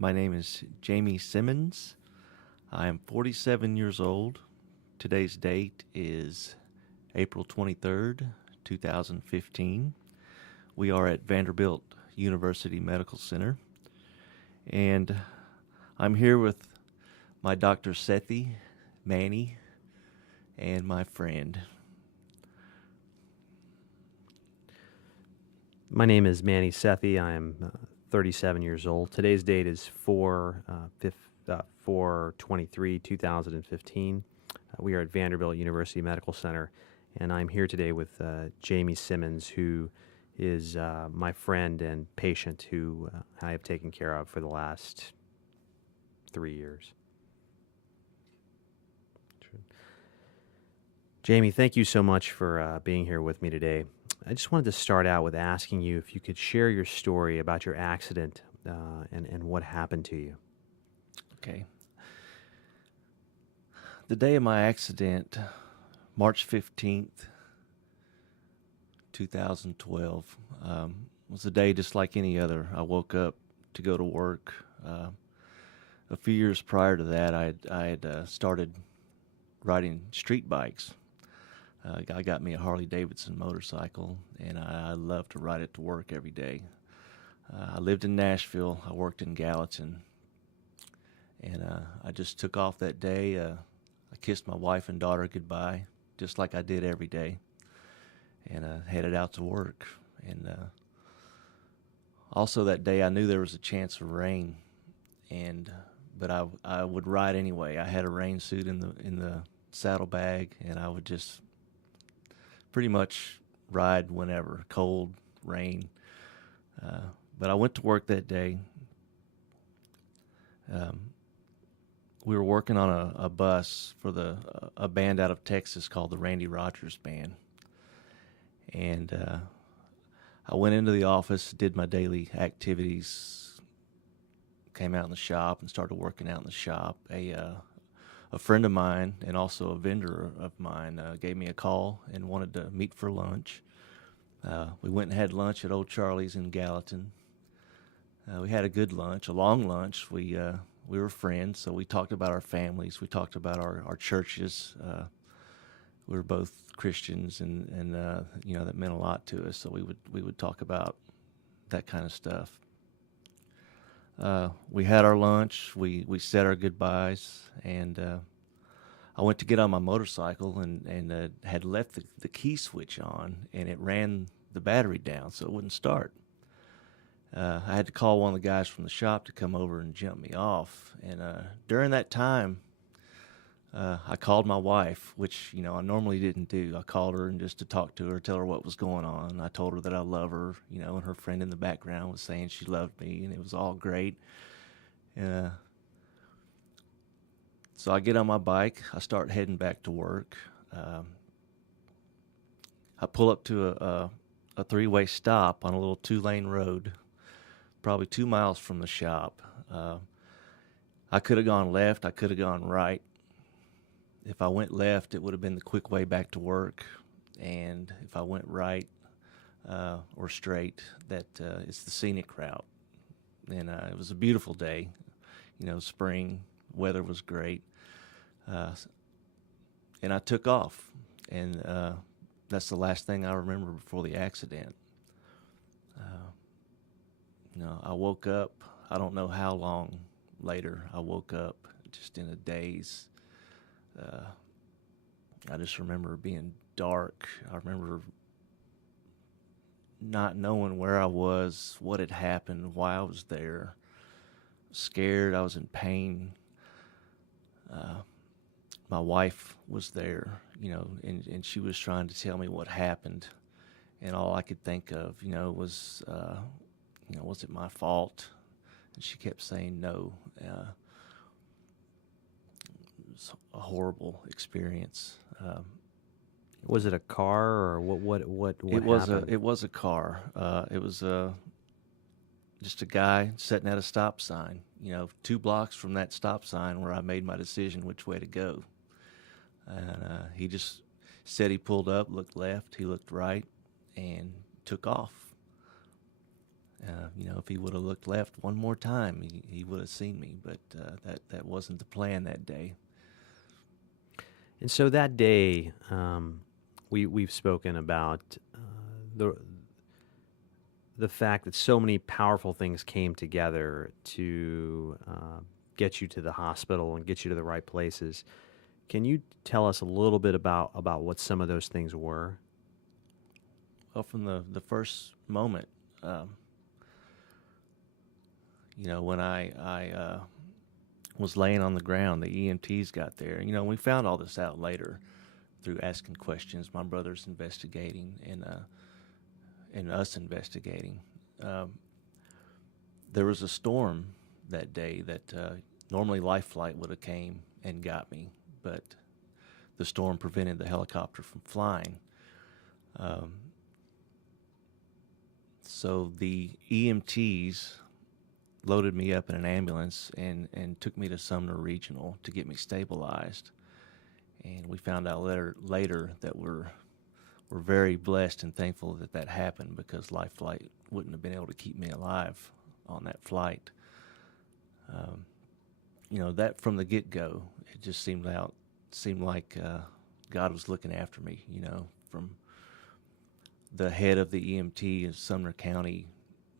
My name is Jamie Simmons. I am 47 years old. Today's date is April 23rd, 2015. We are at Vanderbilt University Medical Center, and I'm here with my Dr. Sethi, Manny, and my friend. My name is Manny Sethi. I am 37 years old. Today's date is 4/23, 2015. We are at Vanderbilt University Medical Center, and I'm here today with Jamie Simmons, who is my friend and patient who I have taken care of for the last 3 years. Jamie, thank you so much for being here with me today. I just wanted to start out with asking you if you could share your story about your accident and what happened to you. Okay. The day of my accident, March 15th, 2012, was a day just like any other. I woke up to go to work. A few years prior to that, I had started riding street bikes. I got me a Harley-Davidson motorcycle, and I love to ride it to work every day. I lived in Nashville. I worked in Gallatin, and I just took off that day. I kissed my wife and daughter goodbye, just like I did every day, and headed out to work. And also that day, I knew there was a chance of rain, but I would ride anyway. I had a rain suit in the saddlebag, and I would just pretty much ride whenever, cold, rain. But I went to work that day. We were working on a bus for a band out of Texas called the Randy Rogers Band. And I went into the office, did my daily activities, came out in the shop and started working out in the shop. A friend of mine and also a vendor of mine gave me a call and wanted to meet for lunch. We went and had lunch at Old Charlie's in Gallatin. We had a good lunch, a long lunch. We were friends, so we talked about our families. We talked about our churches. We were both Christians, and that meant a lot to us. So we would talk about that kind of stuff. We had our lunch, we said our goodbyes, and I went to get on my motorcycle and had left the key switch on, and it ran the battery down, so it wouldn't start. I had to call one of the guys from the shop to come over and jump me off, and during that time, I called my wife, which I normally didn't do. I called her and just to talk to her, tell her what was going on. I told her that I love her, and her friend in the background was saying she loved me, and it was all great. So I get on my bike. I start heading back to work. I pull up to a three-way stop on a little two-lane road, probably 2 miles from the shop. I could have gone left. I could have gone right. If I went left, it would have been the quick way back to work, and if I went right or straight, it's the scenic route. And it was a beautiful day, spring, weather was great, and I took off, and that's the last thing I remember before the accident. I woke up, I don't know how long later I woke up, just in a daze. I just remember being dark. I remember not knowing where I was, what had happened, why I was there. Scared, I was in pain. My wife was there, and she was trying to tell me what happened. And all I could think of, was, was it my fault? And she kept saying no. Was a horrible experience. Was it a car or what happened? It was a car. It was just a guy sitting at a stop sign. 2 blocks from that stop sign where I made my decision which way to go. And he just said he pulled up, looked left, he looked right, and took off. If he would have looked left one more time, he would have seen me. But that wasn't the plan that day. And so that day, we've spoken about the the fact that so many powerful things came together to get you to the hospital and get you to the right places. Can you tell us a little bit about what some of those things were? Well, from the first moment, when I was laying on the ground, the EMTs got there. We found all this out later through asking questions, my brother's investigating, and us investigating. There was a storm that day that normally Life Flight would have came and got me, but the storm prevented the helicopter from flying. So the EMTs loaded me up in an ambulance and took me to Sumner Regional to get me stabilized. And we found out later that we're very blessed and thankful that happened, because Life Flight wouldn't have been able to keep me alive on that flight. That from the get-go, it just seemed like God was looking after me. From the head of the EMT in Sumner County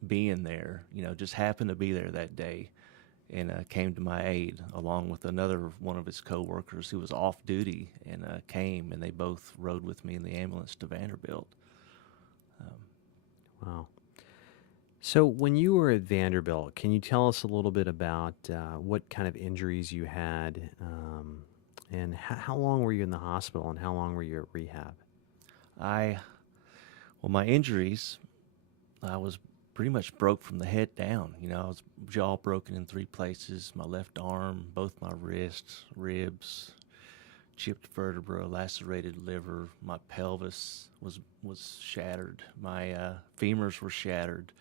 being there, just happened to be there that day, and came to my aid along with another one of his co-workers who was off duty, and came, and they both rode with me in the ambulance to Vanderbilt. Wow. So when you were at Vanderbilt, can you tell us a little bit about what kind of injuries you had, and how long were you in the hospital, and how long were you at rehab? My injuries, I was pretty much broke from the head down. I was jaw broken in 3 places, my left arm, both my wrists, ribs, chipped vertebra, lacerated liver. My pelvis was shattered. My femurs were shattered.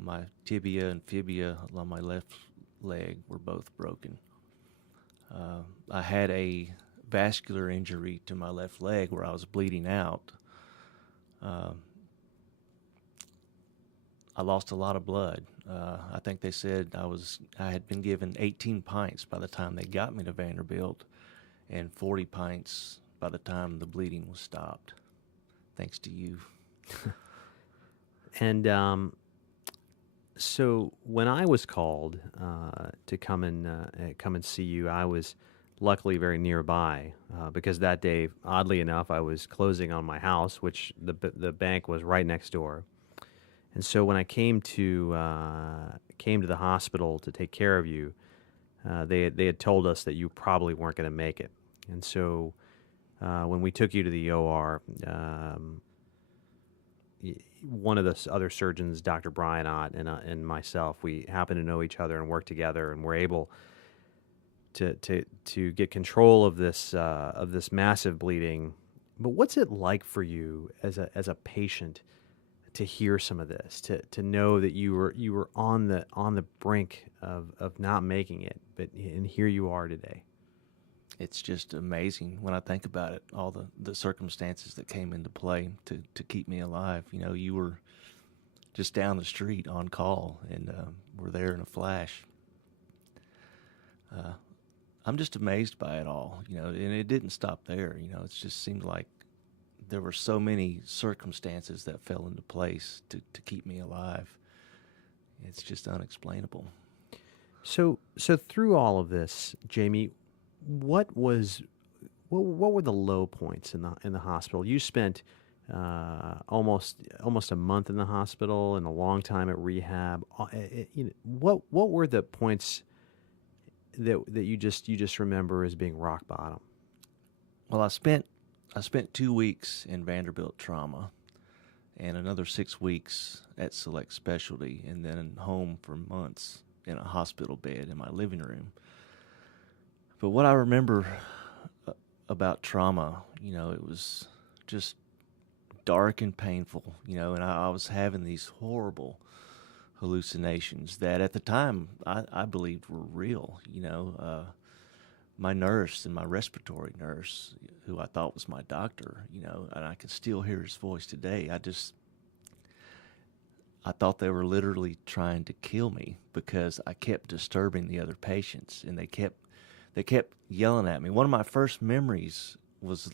My tibia and fibia along my left leg were both broken. I had a vascular injury to my left leg where I was bleeding out. I lost a lot of blood. I think they said I had been given 18 pints by the time they got me to Vanderbilt, and 40 pints by the time the bleeding was stopped. Thanks to you. And so when I was called to come and see you, I was luckily very nearby because that day, oddly enough, I was closing on my house, which the bank was right next door. And so when I came to the hospital to take care of you, they had told us that you probably weren't going to make it. And so when we took you to the OR, one of the other surgeons, Dr. Brian Ott, and myself, we happened to know each other and work together, and were able to get control of this massive bleeding. But what's it like for you as a patient to hear some of this, to know that you were on the brink of not making it, and here you are today? It's just amazing when I think about it, all the circumstances that came into play to keep me alive. You were just down the street on call, and were there in a flash. I'm just amazed by it all, and it didn't stop there. It just seemed like there were so many circumstances that fell into place to keep me alive. It's just unexplainable. So through all of this, Jamie, what were the low points in the hospital? You spent almost a month in the hospital and a long time at rehab. What were the points that you just remember as being rock bottom? Well, I spent 2 weeks in Vanderbilt trauma, and another 6 weeks at Select Specialty, and then home for months in a hospital bed in my living room. But what I remember about trauma, it was just dark and painful, and I was having these horrible hallucinations that at the time I believed were real. My nurse and my respiratory nurse, who I thought was my doctor, and I can still hear his voice today. I thought they were literally trying to kill me because I kept disturbing the other patients, and they kept yelling at me. One of my first memories was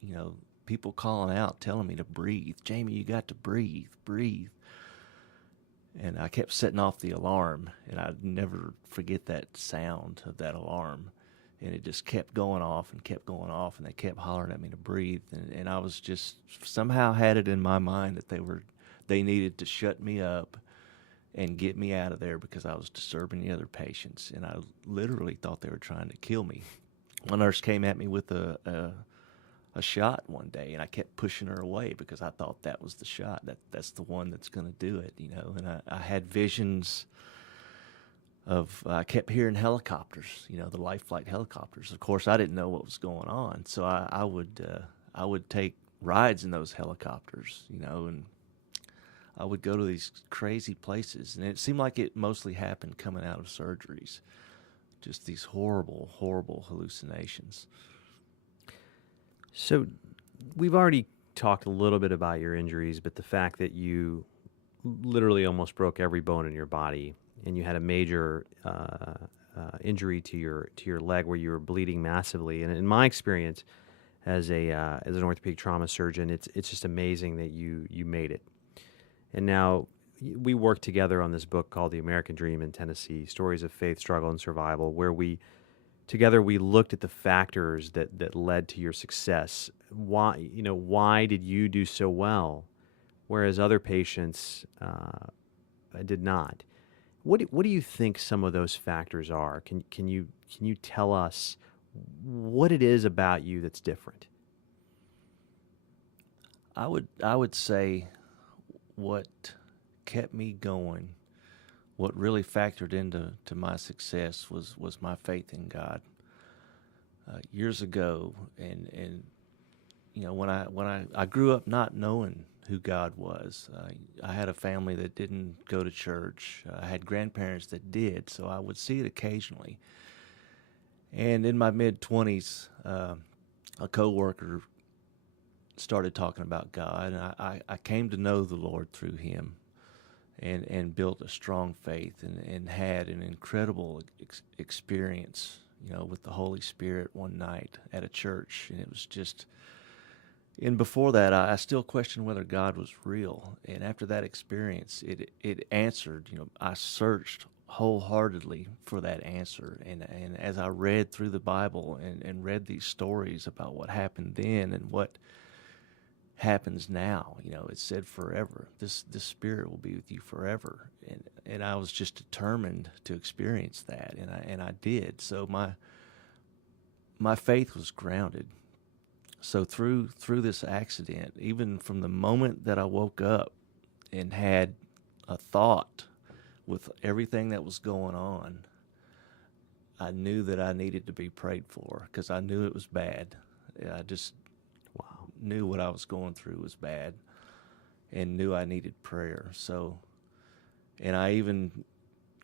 you know, people calling out, telling me to breathe. Jamie, you got to breathe, breathe. And I kept setting off the alarm, and I'd never forget that sound of that alarm. And it just kept going off and kept going off, and they kept hollering at me to breathe. And I was just somehow had it in my mind that they needed to shut me up and get me out of there because I was disturbing the other patients. And I literally thought they were trying to kill me. One nurse came at me with a shot one day, and I kept pushing her away because I thought that was the shot. That's the one that's going to do it, you know. And I had visions of I kept hearing helicopters, you know, the life flight helicopters. Of course, I didn't know what was going on, so I would take rides in those helicopters, you know, and I would go to these crazy places, and it seemed like it mostly happened coming out of surgeries. Just these horrible, horrible hallucinations. So we've already talked a little bit about your injuries, but the fact that you literally almost broke every bone in your body, and you had a major injury to your leg where you were bleeding massively. And in my experience as an orthopedic trauma surgeon, it's just amazing that you made it. And now we worked together on this book called The American Dream in Tennessee: Stories of Faith, Struggle, and Survival, where we looked at the factors that led to your success. Why did you do so well, whereas other patients did not? What do you think some of those factors are? Can you tell us what it is about you that's different? I would say what kept me going, what really factored into my success was my faith in God. Years ago, and you know, when I grew up not knowing who God was. I had a family that didn't go to church. I had grandparents that did, so I would see it occasionally. And in my mid-20s, a coworker started talking about God, and I came to know the Lord through him, and built a strong faith, and had an incredible experience, you know, with the Holy Spirit one night at a church, and it was just. And before that, I still questioned whether God was real. And after that experience, it answered. You know, I searched wholeheartedly for that answer. And as I read through the Bible and read these stories about what happened then and what happens now, you know, it said forever. This Spirit will be with you forever. And I was just determined to experience that, and I did. So my faith was grounded. So through this accident, even from the moment that I woke up and had a thought with everything that was going on, I knew that I needed to be prayed for because I knew it was bad. I just knew what I was going through was bad and knew I needed prayer. So, and I even,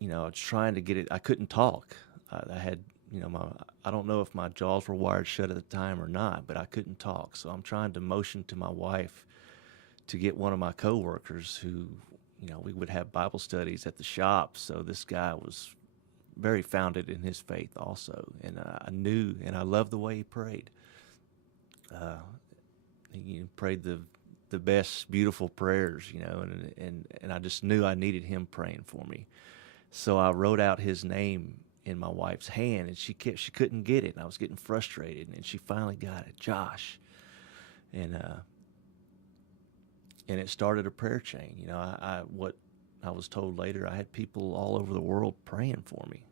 you know, I was trying to get it. I couldn't talk. I had, you know, I don't know if my jaws were wired shut at the time or not, but I couldn't talk. So I'm trying to motion to my wife to get one of my coworkers who, you know, we would have Bible studies at the shop. So this guy was very founded in his faith also. And I knew, and I loved the way he prayed. He prayed the best, beautiful prayers, you know, and I just knew I needed him praying for me. So I wrote out his name in my wife's hand, and she couldn't get it, and I was getting frustrated, and she finally got it, Josh, and it started a prayer chain. You know, what I was told later, I had people all over the world praying for me,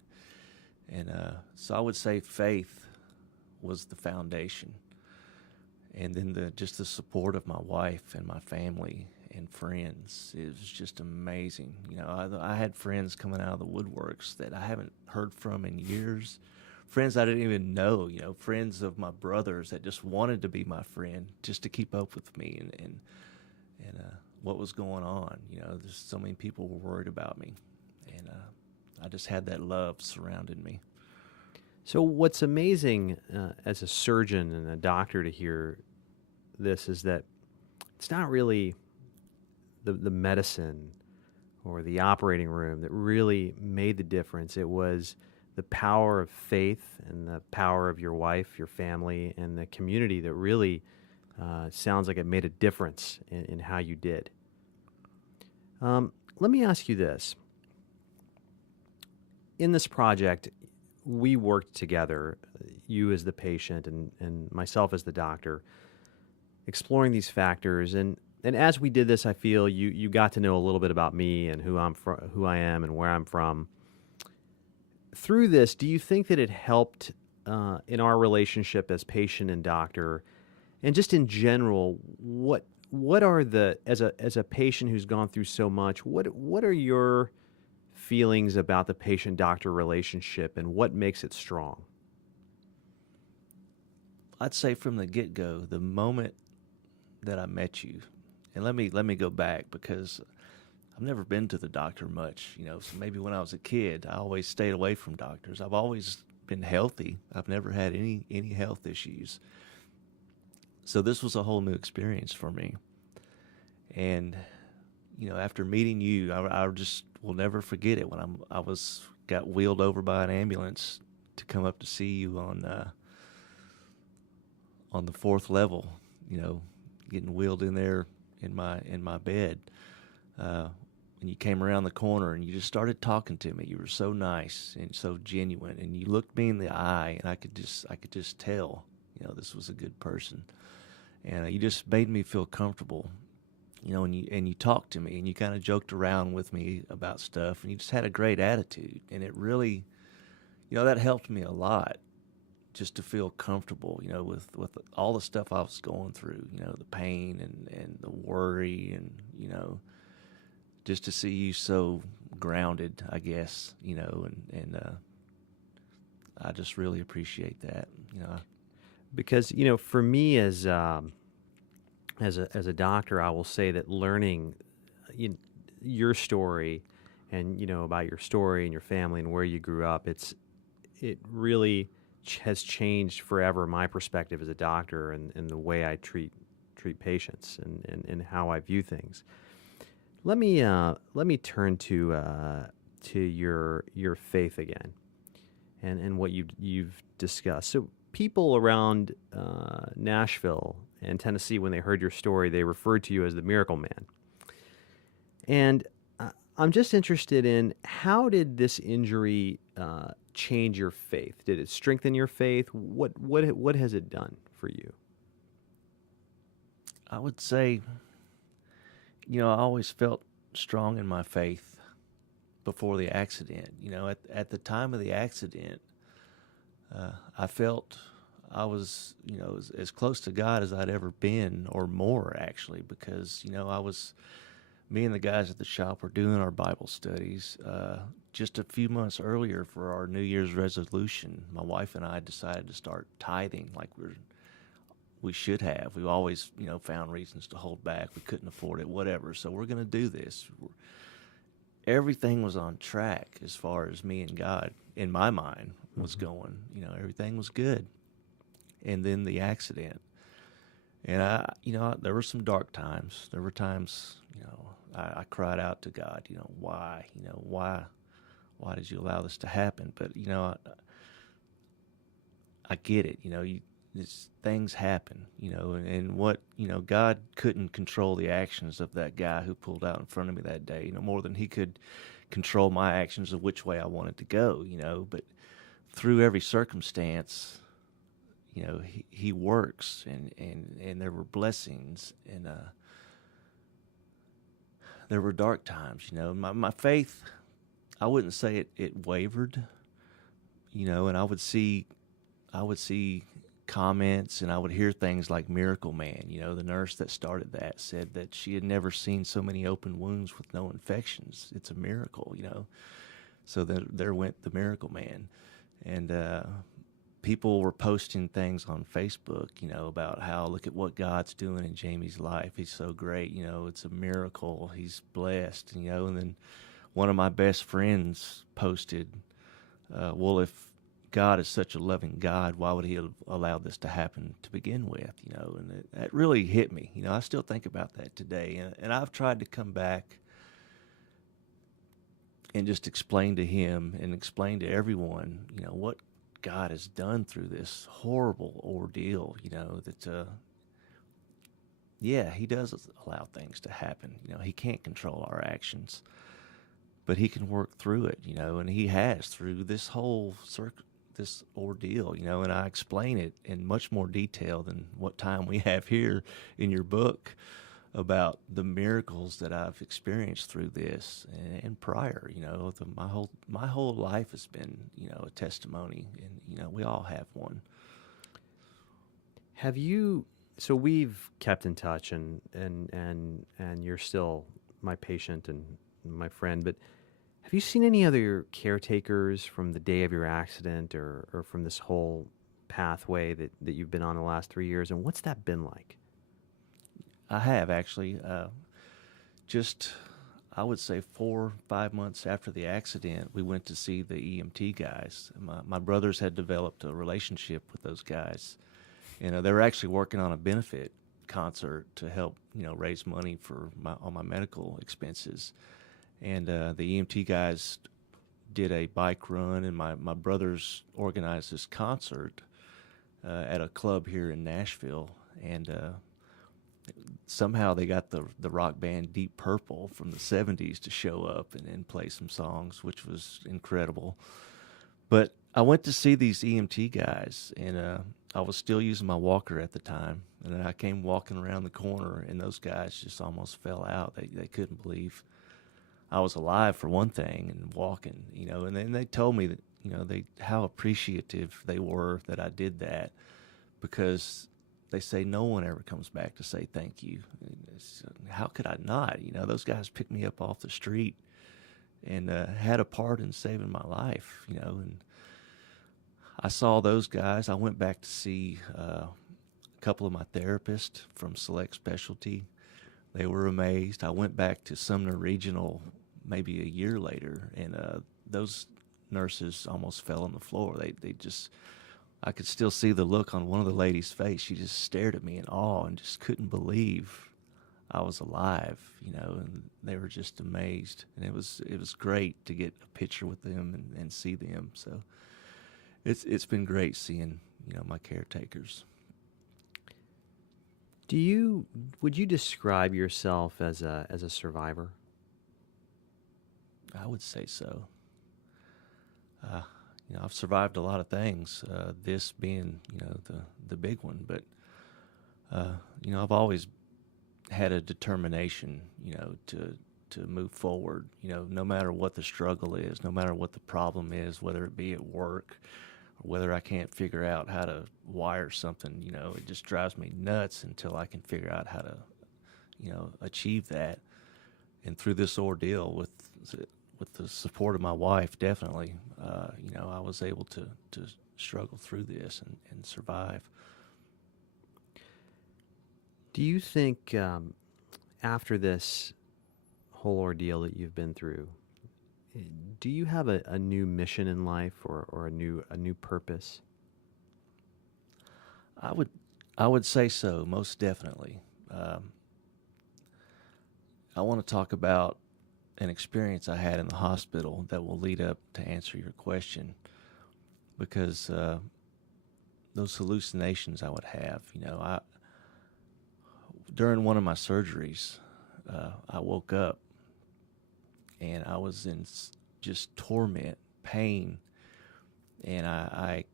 and so I would say faith was the foundation, and then just the support of my wife and my family and friends. It was just amazing. You know, I had friends coming out of the woodworks that I haven't heard from in years. Friends I didn't even know, you know, friends of my brothers that just wanted to be my friend just to keep up with me and what was going on. You know, there's so many people were worried about me, and I just had that love surrounding me. So what's amazing as a surgeon and a doctor to hear this is that it's not really the medicine or the operating room that really made the difference. It was the power of faith and the power of your wife, your family, and the community that really sounds like it made a difference in how you did. Let me ask you this. In this project, we worked together, you as the patient and myself as the doctor, exploring these factors. And as we did this, I feel you got to know a little bit about me and who I am and where I'm from. Through this, do you think that it helped in our relationship as patient and doctor, and just in general, what are as a patient who's gone through so much, what are your feelings about the patient-doctor relationship and what makes it strong? I'd say from the get-go, the moment that I met you, and let me go back because I've never been to the doctor much, so maybe when I was a kid, I always stayed away from doctors. I've always been healthy. I've never had any health issues. So this was a whole new experience for me. And, after meeting you, I just will never forget it when I got wheeled over by an ambulance to come up to see you on the fourth level, getting wheeled in there in my bed. When you came around the corner and you just started talking to me, you were so nice and so genuine, and you looked me in the eye, and I could just tell, this was a good person, and you just made me feel comfortable, and you talked to me and you kind of joked around with me about stuff, and you just had a great attitude, and it really, that helped me a lot, just to feel comfortable, with all the stuff I was going through, the pain and the worry, and just to see you so grounded, I guess, and I just really appreciate that, Because, for me as a doctor, I will say that learning your story and, about your story and your family and where you grew up, it really has changed forever my perspective as a doctor and the way I treat patients and how I view things. Let me turn to your faith again, and what you've discussed. So people around Nashville and Tennessee, when they heard your story, they referred to you as the Miracle Man. And I'm just interested in, how did this injury change your faith? Did it strengthen your faith? What has it done for you? I would say, I always felt strong in my faith before the accident. At the time of the accident, I felt I was, as close to God as I'd ever been, or more actually, because, me and the guys at the shop were doing our Bible studies. Just a few months earlier, for our New Year's resolution, my wife and I decided to start tithing like we should have. We've always, found reasons to hold back. We couldn't afford it, whatever. So we're going to do this. Everything was on track as far as me and God, in my mind, was going. Everything was good. And then the accident. And there were some dark times. There were times, I cried out to God, why? Why did you allow this to happen? But, I get it. Things happen, and what, God couldn't control the actions of that guy who pulled out in front of me that day, more than he could control my actions of which way I wanted to go, but through every circumstance, he works, and there were blessings, and there were dark times, my faith, I wouldn't say it wavered, and I would see comments, and I would hear things like Miracle Man. The nurse that started that said that she had never seen so many open wounds with no infections. It's a miracle, So there went the Miracle Man. And people were posting things on Facebook, about how, look at what God's doing in Jamie's life. He's so great, it's a miracle. He's blessed, and then one of my best friends posted, well, if God is such a loving God, why would he have allowed this to happen to begin with? And that really hit me. I still think about that today. And I've tried to come back and just explain to him and explain to everyone, what God has done through this horrible ordeal, yeah, he does allow things to happen. He can't control our actions, but he can work through it, and he has through this whole this ordeal, and I explain it in much more detail than what time we have here in your book about the miracles that I've experienced through this and prior. My whole life has been, a testimony, and we all have one. Have you? So we've kept in touch, and you're still my patient and my friend. But have you seen any other caretakers from the day of your accident, or from this whole pathway that you've been on the last 3 years? And what's that been like? I have actually. Just, I would say 4 or 5 months after the accident, we went to see the EMT guys. My brothers had developed a relationship with those guys. They were actually working on a benefit concert to help, raise money for all my medical expenses. And the EMT guys did a bike run, and my brothers organized this concert at a club here in Nashville. And somehow they got the rock band Deep Purple from the 70s to show up and play some songs, which was incredible. But I went to see these EMT guys, and I was still using my walker at the time. And then I came walking around the corner, and those guys just almost fell out. They couldn't believe I was alive, for one thing, and walking, And then they told me that, how appreciative they were that I did that, because they say no one ever comes back to say thank you. How could I not? Those guys picked me up off the street and had a part in saving my life, And I saw those guys. I went back to see a couple of my therapists from Select Specialty. They were amazed. I went back to Sumner Regional maybe a year later, and those nurses almost fell on the floor. They just... I could still see the look on one of the ladies' face. She just stared at me in awe and just couldn't believe I was alive, and they were just amazed. And it was great to get a picture with them and see them. So it's been great seeing, my caretakers. Would you describe yourself as a survivor? I would say so. I've survived a lot of things, this being, the big one. But, I've always had a determination, to move forward, no matter what the struggle is, no matter what the problem is, whether it be at work or whether I can't figure out how to wire something, it just drives me nuts until I can figure out how to, achieve that. And through this ordeal with the support of my wife, definitely, I was able to struggle through this and survive. Do you think after this whole ordeal that you've been through, do you have a new mission in life or a new purpose? I would say so, most definitely. I want to talk about an experience I had in the hospital that will lead up to answer your question, because those hallucinations I would have, during one of my surgeries, I woke up and I was in just torment, pain, and I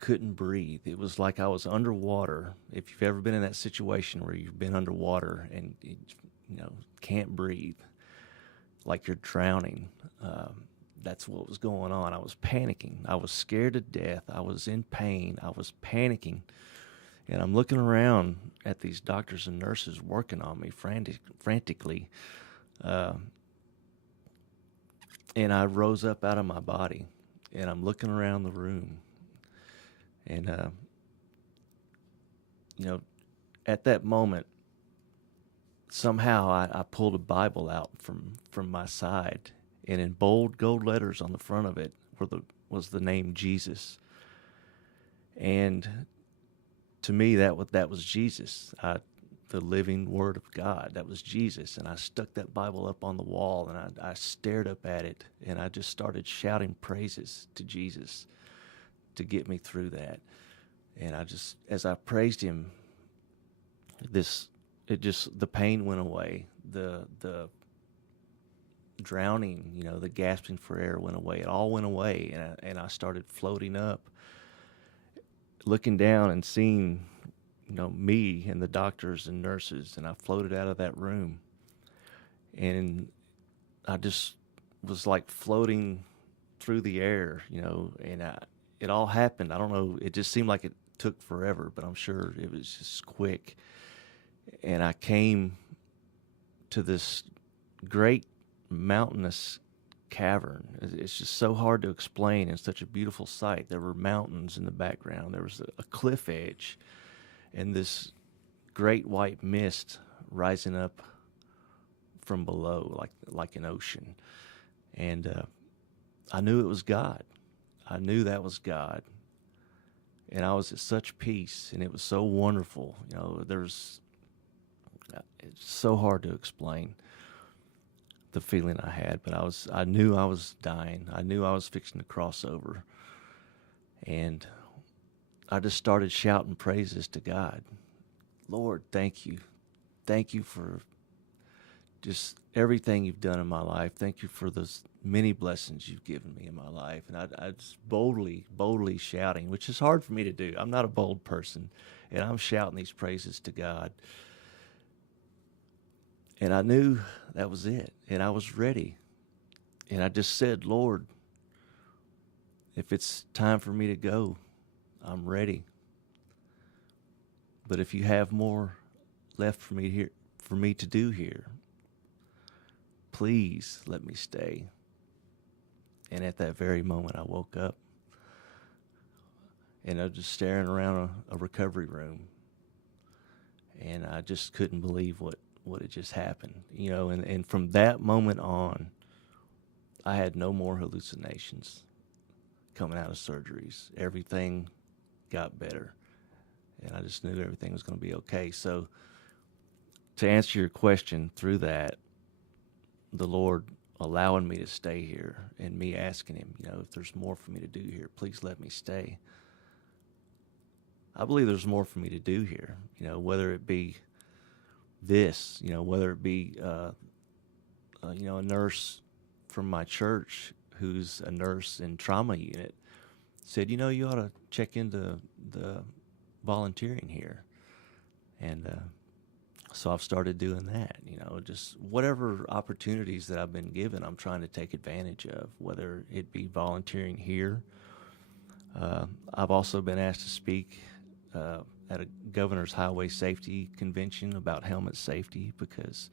couldn't breathe. It was like I was underwater. If you've ever been in that situation where you've been underwater and can't breathe, like you're drowning, that's what was going on. I was panicking. I was scared to death. I was in pain. I was panicking. And I'm looking around at these doctors and nurses working on me frantically. And I rose up out of my body, and I'm looking around the room. And, at that moment, somehow I pulled a Bible out from my side, and in bold gold letters on the front of it were was the name Jesus. And to me, that was Jesus. The living Word of God. That was Jesus. And I stuck that Bible up on the wall, and I stared up at it, and I just started shouting praises to Jesus to get me through that. And as I praised him, the pain went away. The drowning, the gasping for air went away. It all went away, and I started floating up, looking down and seeing, me and the doctors and nurses, and I floated out of that room, and I just was like floating through the air, and it all happened. I don't know. It just seemed like it took forever, but I'm sure it was just quick. And I came to this great mountainous cavern. It's just so hard to explain. It's such a beautiful sight. There were mountains in the background. There was a cliff edge, and this great white mist rising up from below, like an ocean. And I knew it was God. I knew that was God. And I was at such peace, and it was so wonderful. It's so hard to explain the feeling I had, but I knew I was dying. I knew I was fixing to cross over. And I just started shouting praises to God. Lord, thank you. Thank you for just everything you've done in my life. Thank you for those many blessings you've given me in my life. And I just boldly shouting, which is hard for me to do. I'm not a bold person, and I'm shouting these praises to God. And I knew that was it, and I was ready. And I just said, Lord, if it's time for me to go, I'm ready. But if you have more left for me to do here, please let me stay. And at that very moment, I woke up, and I was just staring around a recovery room, and I just couldn't believe what had just happened, and from that moment on, I had no more hallucinations coming out of surgeries. Everything got better, and I just knew everything was going to be okay. So to answer your question, through that, the Lord allowing me to stay here and me asking him, if there's more for me to do here, please let me stay. I believe there's more for me to do here, whether it be this, whether it be, a nurse from my church who's a nurse in trauma unit said, you ought to check into the volunteering here. And so I've started doing that, just whatever opportunities that I've been given, I'm trying to take advantage of, whether it be volunteering here. I've also been asked to speak at a governor's highway safety convention about helmet safety because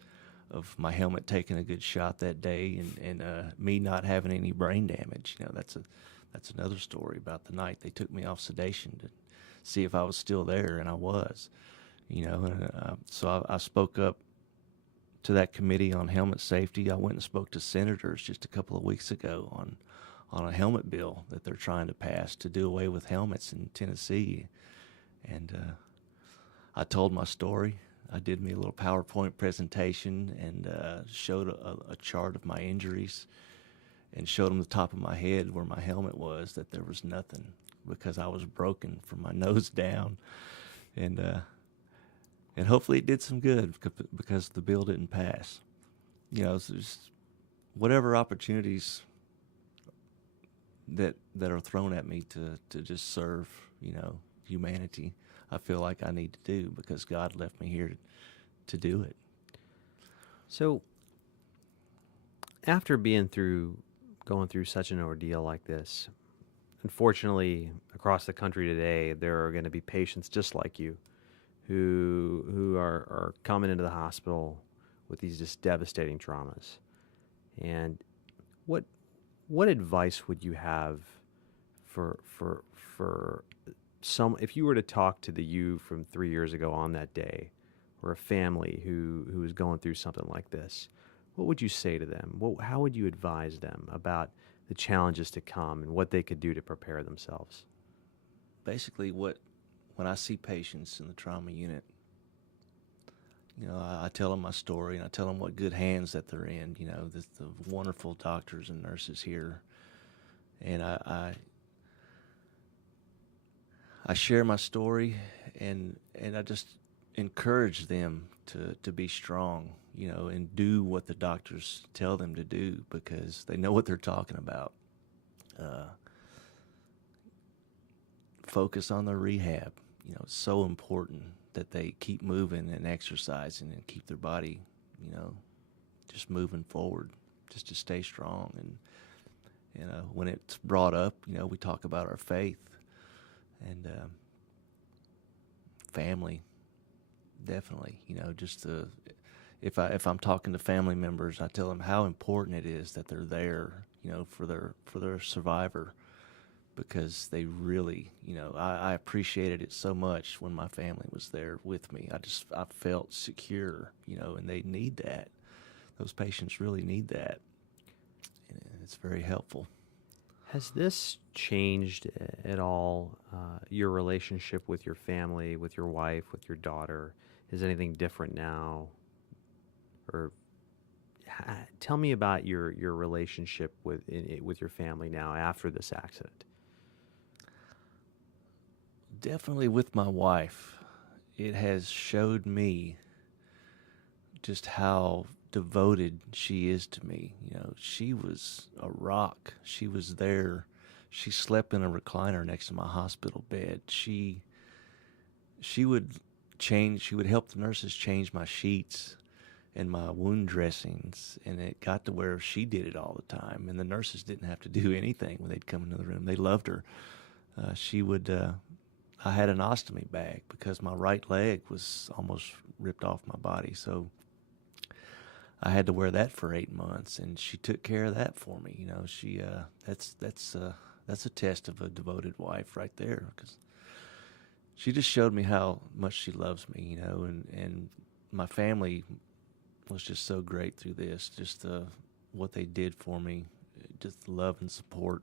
of my helmet taking a good shot that day and me not having any brain damage. That's another story about the night they took me off sedation to see if I was still there, and I was. So I spoke up to that committee on helmet safety. I went and spoke to senators just a couple of weeks ago on a helmet bill that they're trying to pass to do away with helmets in Tennessee. And I told my story. I did me a little PowerPoint presentation and showed a chart of my injuries and showed them the top of my head where my helmet was, that there was nothing because I was broken from my nose down. And hopefully it did some good because the bill didn't pass. So just whatever opportunities that are thrown at me to just serve, humanity, I feel like I need to do because God left me here to do it. So after going through such an ordeal like this, unfortunately, across the country today, there are going to be patients just like you who are coming into the hospital with these just devastating traumas. And what advice would you have for some, if you were to talk to the you from 3 years ago on that day, or a family who is going through something like this, what would you say to them? How would you advise them about the challenges to come and what they could do to prepare themselves. Basically, when I see patients in the trauma unit, I tell them my story, and I tell them what good hands that they're in. The wonderful doctors and nurses here, and I share my story, and I just encourage them to be strong, and do what the doctors tell them to do, because they know what they're talking about. Focus on their rehab. It's so important that they keep moving and exercising and keep their body, just moving forward, just to stay strong. And when it's brought up, we talk about our faith and family. Definitely, if I'm talking to family members, I tell them how important it is that they're there, for their survivor, because they really, I appreciated it so much when my family was there with me. I felt secure, and they need that. Those patients really need that, and it's very helpful. Has this changed at all your relationship with your family, with your wife, with your daughter? Is anything different now? Or tell me about your relationship with your family now after this accident. Definitely with my wife, it has showed me just how devoted she is to me. She was a rock. She was there. She slept in a recliner next to my hospital bed. She would help the nurses change my sheets and my wound dressings, and it got to where she did it all the time, and the nurses didn't have to do anything when they'd come into the room. They loved her. I had an ostomy bag because my right leg was almost ripped off my body, so I had to wear that for 8 months, and she took care of that for me. That's a test of a devoted wife right there, because she just showed me how much she loves me, and my family was just so great through this, just what they did for me, just love and support.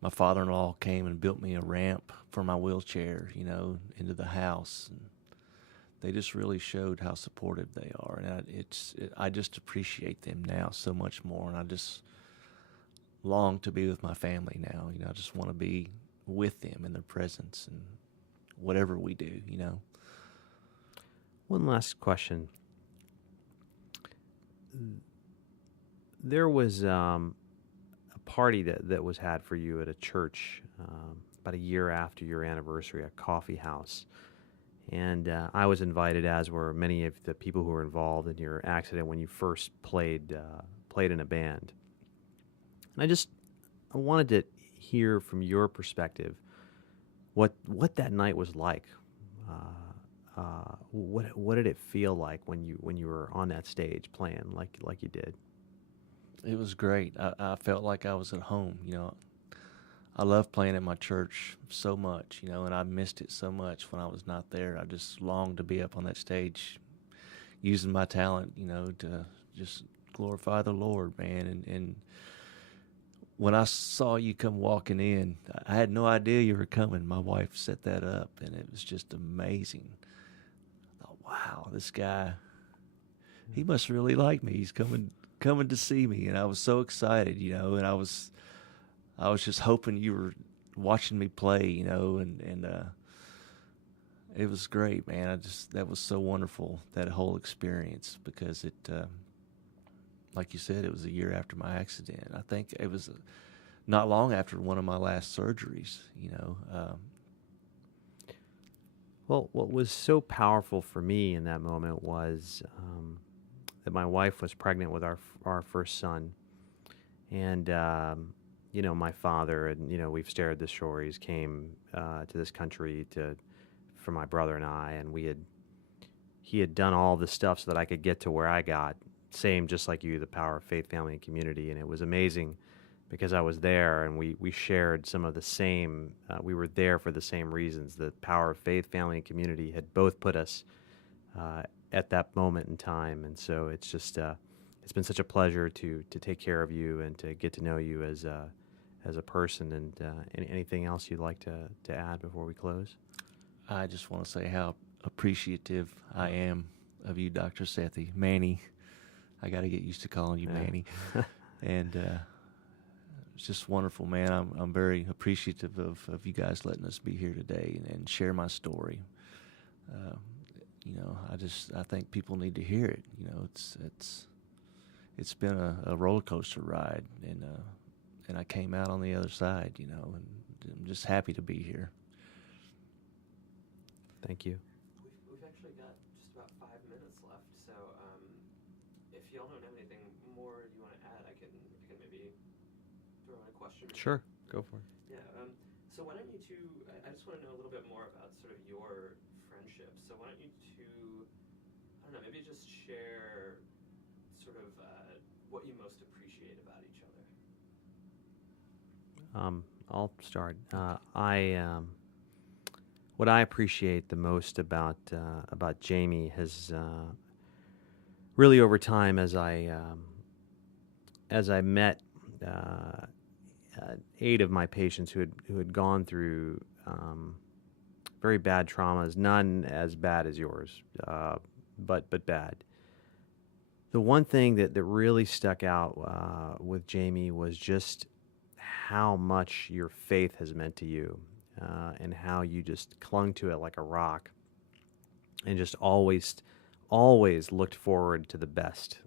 My father-in-law came and built me a ramp for my wheelchair, into the house, and they just really showed how supportive they are, and I just appreciate them now so much more, and I just long to be with my family now. I just want to be with them in their presence and whatever we do. One last question. There was a party that was had for you at a church about a year after your anniversary, a coffee house. And I was invited, as were many of the people who were involved in your accident when you first played in a band. And I wanted to hear from your perspective what that night was like. What did it feel like when you were on that stage playing like you did? It was great. I felt like I was at home. I love playing at my church so much, and I missed it so much when I was not there. I just longed to be up on that stage using my talent, to just glorify the Lord, man. And when I saw you come walking in, I had no idea you were coming. My wife set that up, and it was just amazing. I thought, wow, this guy, he must really like me. He's coming to see me, and I was so excited, and I was just hoping you were watching me play, and it was great, man. That was so wonderful, that whole experience, because it, like you said, it was a year after my accident. I think it was not long after one of my last surgeries, Well, what was so powerful for me in that moment was that my wife was pregnant with our first son, and my father, and we've shared the stories, came to this country for my brother and I, and he had done all the stuff so that I could get to where I got. Same, just like you, the power of faith, family, and community, and it was amazing because I was there, and we shared some of the same. We were there for the same reasons. The power of faith, family, and community had both put us at that moment in time, and so it's just it's been such a pleasure to take care of you and to get to know you as as a person. And anything else you'd like to add before we close? I just want to say how appreciative I am of you, Dr. Sethi. Manny, I got to get used to calling you Manny. And it's just wonderful, man. I'm very appreciative of you guys letting us be here today and share my story. I think people need to hear it. It's been a roller coaster ride, and I came out on the other side, and I'm just happy to be here. Thank you. We've actually got just about 5 minutes left, so if y'all don't have anything more you want to add, I can maybe throw in a question. Sure, go for it. Yeah. So why don't you two? I just want to know a little bit more about sort of your friendship. So why don't you two? I don't know. Maybe just share sort of what you most appreciate about each other. I'll start. What I appreciate the most about Jamie has really over time, as I met 8 of my patients who had gone through very bad traumas, none as bad as yours, but bad. The one thing that really stuck out with Jamie was just how much your faith has meant to you, and how you just clung to it like a rock, and just always looked forward to the best,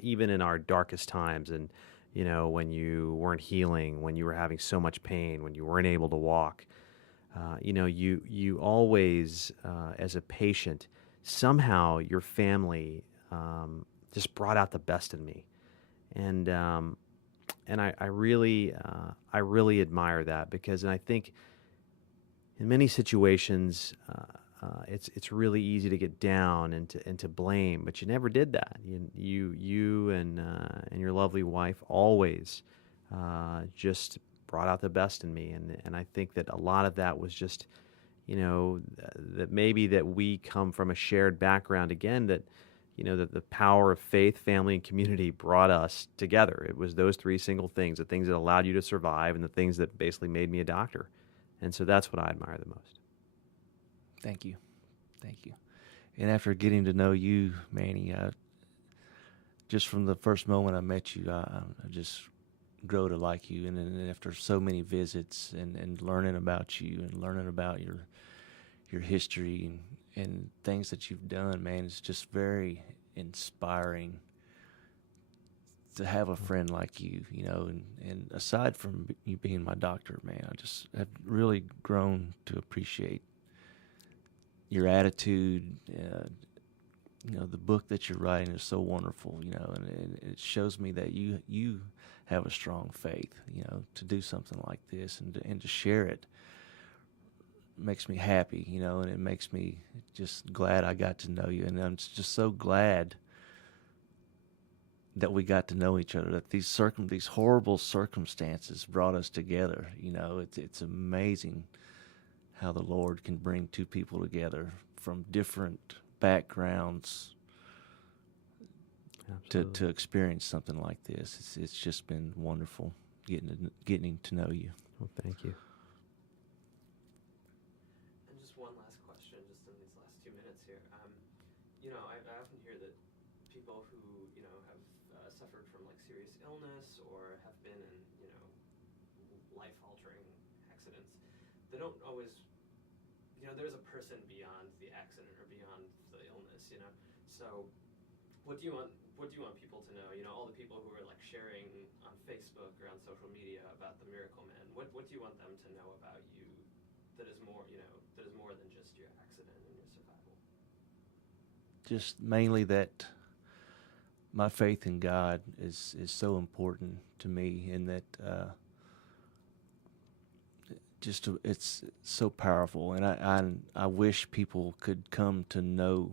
even in our darkest times. And when you weren't healing, when you were having so much pain, when you weren't able to walk, you always, as a patient, somehow your family just brought out the best in me, and I really admire that, because, and I think in many situations it's really easy to get down and to blame, but you never did that. You and your lovely wife always just brought out the best in me, and I think that a lot of that was just that maybe that we come from a shared background again, that that the power of faith, family, and community brought us together. It was those 3 single things, the things that allowed you to survive, and the things that basically made me a doctor. And so that's what I admire the most. Thank you. And after getting to know you, Manny, just from the first moment I met you, I just grow to like you. And then after so many visits and learning about you and learning about your history and things that you've done, man, it's just very inspiring to have a friend like you, and aside from you being my doctor, man, I just have really grown to appreciate your attitude. The book that you're writing is so wonderful, and it shows me that you have a strong faith, to do something like this and to share it makes me happy, and it makes me just glad I got to know you. And I'm just so glad that we got to know each other, that these horrible circumstances brought us together. It's amazing how the Lord can bring 2 people together from different backgrounds to experience something like this. It's just been wonderful getting to know you. Well, thank you. And just one last question, just in these last 2 minutes here. I often hear that people who have suffered from like serious illness or have been in life-altering accidents, they don't always, there's a person beyond the accident or beyond the illness, So what do you want people to know? All the people who are like sharing on Facebook or on social media about the Miracle Man. What do you want them to know about you that is more, that is more than just your accident and your survival? Just mainly that my faith in God is so important to me, and that it's so powerful, and I wish people could come to know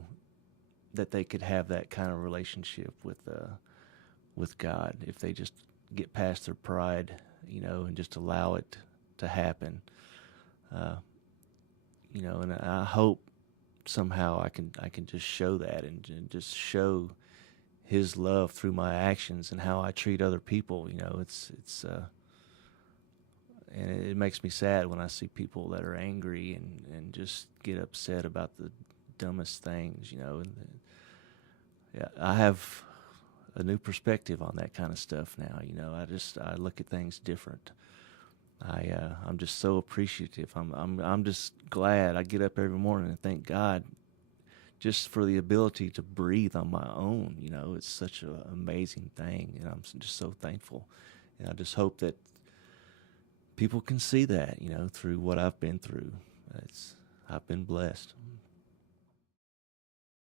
that they could have that kind of relationship with God if they just get past their pride, and just allow it to happen. And I hope somehow I can just show that and just show His love through my actions and how I treat other people. It's and it makes me sad when I see people that are angry and just get upset about the dumbest things, And yeah, I have a new perspective on that kind of stuff now. I look at things different. I'm just so appreciative. I'm just glad I get up every morning and thank God just for the ability to breathe on my own. It's such an amazing thing, and I'm just so thankful. And I just hope that people can see that, through what I've been through. I've been blessed.